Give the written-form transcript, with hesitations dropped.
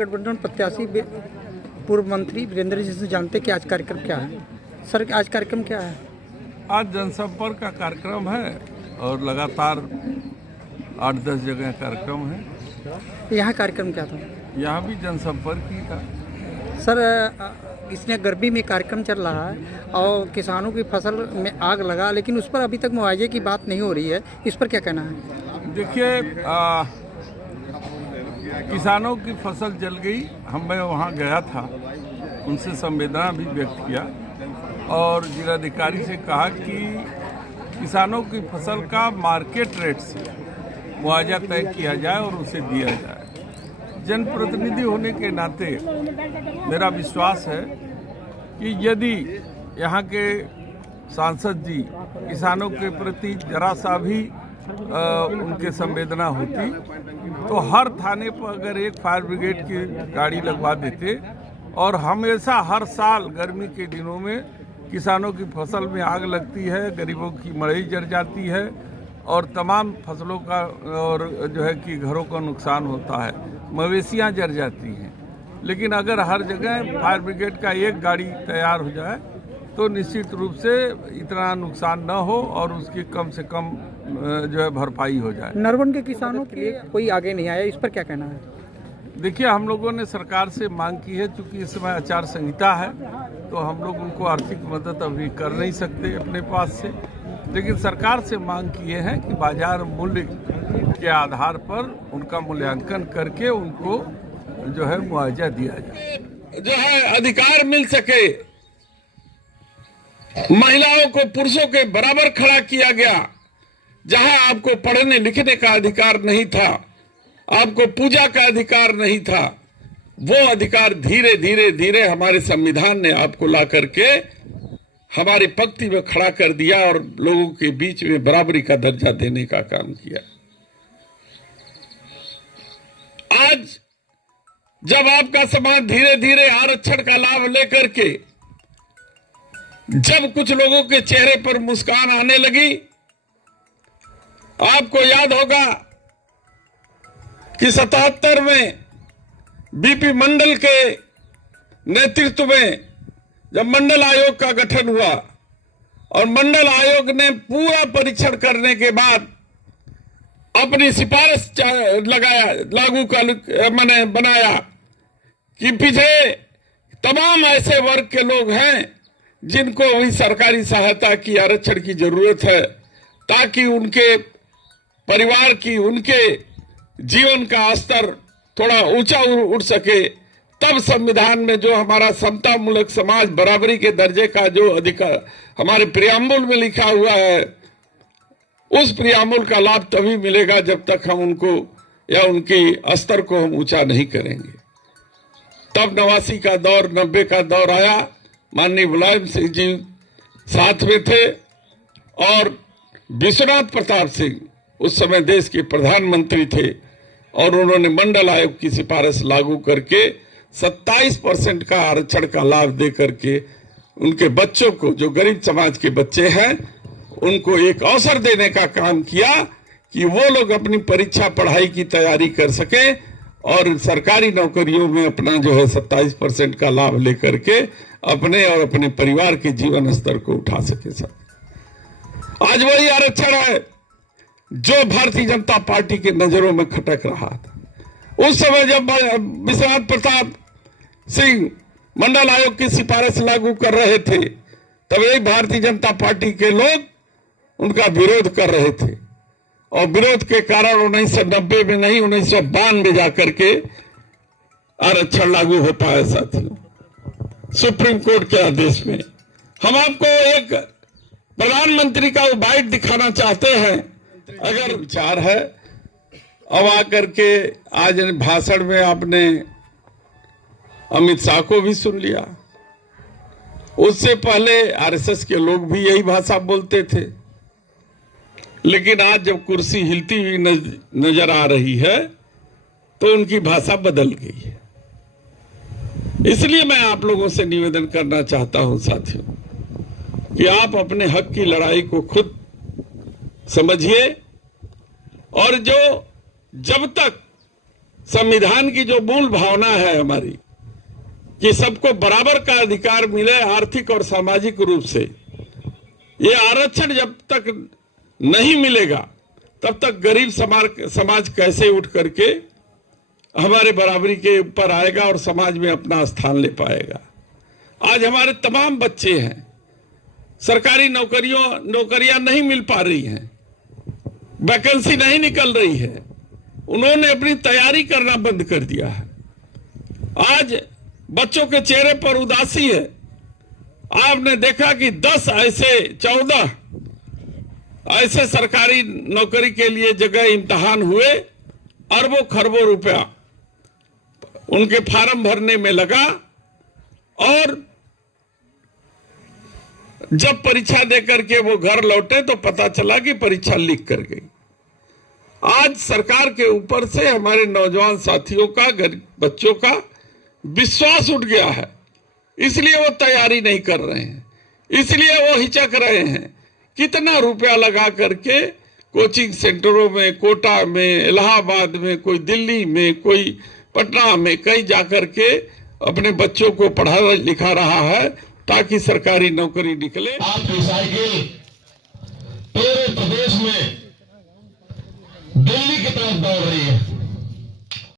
गठबंधन प्रत्याशी पूर्व मंत्री वीरेंद्र जी से जानते कि आज कार्यक्रम क्या है। सर, आज कार्यक्रम क्या है? आज जनसंपर्क का कार्यक्रम है और लगातार 8-10 जगह कार्यक्रम है। यहाँ कार्यक्रम क्या था? यहाँ भी जनसंपर्क ही था। सर, इसमें गर्मी में कार्यक्रम चल रहा है और किसानों की फसल में आग लगा, लेकिन उस पर अभी तक मुआवजे की बात नहीं हो रही है। इस पर क्या कहना है? देखिए, किसानों की फसल जल गई। मैं वहाँ गया था, उनसे संवेदना भी व्यक्त किया और जिलाधिकारी से कहा कि किसानों की फसल का मार्केट रेट से मुआवजा तय किया जाए और उसे दिया जाए। जनप्रतिनिधि होने के नाते मेरा विश्वास है कि यदि यहाँ के सांसद जी किसानों के प्रति जरा सा भी उनके संवेदना होती तो हर थाने पर अगर एक फायर ब्रिगेड की गाड़ी लगवा देते और हमेशा हर साल गर्मी के दिनों में किसानों की फसल में आग लगती है, गरीबों की मड़ई जल जाती है और तमाम फसलों का और जो है कि घरों का नुकसान होता है, मवेशियां जल जाती हैं। लेकिन अगर हर जगह फायर ब्रिगेड का एक गाड़ी तैयार हो जाए तो निश्चित रूप से इतना नुकसान न हो और उसकी कम से कम जो है भरपाई हो जाए। नरवन के किसानों के लिए कोई आगे नहीं आया, इस पर क्या कहना है? देखिए, हम लोगों ने सरकार से मांग की है, चूंकि इस समय आचार संहिता है तो हम लोग उनको आर्थिक मदद अभी कर नहीं सकते अपने पास से, लेकिन सरकार से मांग किए हैं कि बाजार मूल्य के आधार पर उनका मूल्यांकन करके उनको जो है मुआवजा दिया जाए, जो है अधिकार मिल सके। महिलाओं को पुरुषों के बराबर खड़ा किया गया। जहां आपको पढ़ने लिखने का अधिकार नहीं था, आपको पूजा का अधिकार नहीं था, वो अधिकार धीरे धीरे धीरे हमारे संविधान ने आपको ला करके हमारी पंक्ति में खड़ा कर दिया और लोगों के बीच में बराबरी का दर्जा देने का काम किया। आज जब आपका समाज धीरे धीरे आरक्षण का लाभ लेकर के जब कुछ लोगों के चेहरे पर मुस्कान आने लगी, आपको याद होगा कि 77 में बीपी मंडल के नेतृत्व में जब मंडल आयोग का गठन हुआ और मंडल आयोग ने पूरा परीक्षण करने के बाद अपनी सिफारिश लागू मैंने बनाया कि पीछे तमाम ऐसे वर्ग के लोग हैं जिनको भी सरकारी सहायता की आरक्षण की जरूरत है, ताकि उनके परिवार की, उनके जीवन का स्तर थोड़ा ऊंचा उठ सके। तब संविधान में जो हमारा समतामूलक समाज बराबरी के दर्जे का जो अधिकार हमारे प्रियाम्बुल में लिखा हुआ है, उस प्रियाम्बुल का लाभ तभी मिलेगा जब तक हम उनको या उनके स्तर को हम ऊंचा नहीं करेंगे। तब 89 का दौर, 90 का दौर आया। माननीय मुलायम सिंह जी साथ में थे और विश्वनाथ प्रताप सिंह उस समय देश के प्रधानमंत्री थे और उन्होंने मंडल आयोग की सिफारिश लागू करके 27% का आरक्षण का लाभ दे करके उनके बच्चों को, जो गरीब समाज के बच्चे हैं, उनको एक अवसर देने का काम किया कि वो लोग अपनी परीक्षा पढ़ाई की तैयारी कर सके और सरकारी नौकरियों में अपना जो है 27% का लाभ लेकर के अपने और अपने परिवार के जीवन स्तर को उठा सके। सर, आज वही आरक्षण है जो भारतीय जनता पार्टी की नजरों में खटक रहा था। उस समय जब विश्वनाथ प्रताप सिंह मंडल आयोग की सिफारिश लागू कर रहे थे, तब एक भारतीय जनता पार्टी के लोग उनका विरोध कर रहे थे और विरोध के कारण 1990 में नहीं 1992 में जाकर के आरक्षण लागू हो पाया। साथियों, सुप्रीम कोर्ट के आदेश में हम आपको एक प्रधानमंत्री का बाइट दिखाना चाहते हैं। अगर विचार है, अब आकर के आज भाषण में आपने अमित शाह को भी सुन लिया। उससे पहले आरएसएस के लोग भी यही भाषा बोलते थे, लेकिन आज जब कुर्सी हिलती हुई नजर आ रही है तो उनकी भाषा बदल गई है। इसलिए मैं आप लोगों से निवेदन करना चाहता हूं साथियों कि आप अपने हक की लड़ाई को खुद समझिए और जो जब तक संविधान की जो मूल भावना है हमारी कि सबको बराबर का अधिकार मिले आर्थिक और सामाजिक रूप से, ये आरक्षण जब तक नहीं मिलेगा तब तक गरीब समाज कैसे उठ करके हमारे बराबरी के ऊपर आएगा और समाज में अपना स्थान ले पाएगा। आज हमारे तमाम बच्चे हैं, सरकारी नौकरियां नहीं मिल पा रही हैं, वैकेंसी नहीं निकल रही है, उन्होंने अपनी तैयारी करना बंद कर दिया है। आज बच्चों के चेहरे पर उदासी है। आपने देखा कि 14 ऐसे सरकारी नौकरी के लिए जगह इम्तिहान हुए, अरबों खरबों रुपया उनके फार्म भरने में लगा और जब परीक्षा देकर के वो घर लौटे तो पता चला कि परीक्षा लीक कर गई। आज सरकार के ऊपर से हमारे नौजवान साथियों का, गरीब बच्चों का विश्वास उठ गया है, इसलिए वो तैयारी नहीं कर रहे हैं, इसलिए वो हिचक रहे हैं। कितना रुपया लगा करके कोचिंग सेंटरों में, कोटा में, इलाहाबाद में, कोई दिल्ली में, कोई पटना में, कहीं जाकर के अपने बच्चों को पढ़ा लिखा रहा है ताकि सरकारी नौकरी निकले। आपकी साइकिल पूरे प्रदेश में दिल्ली की तरफ दौड़ रही है।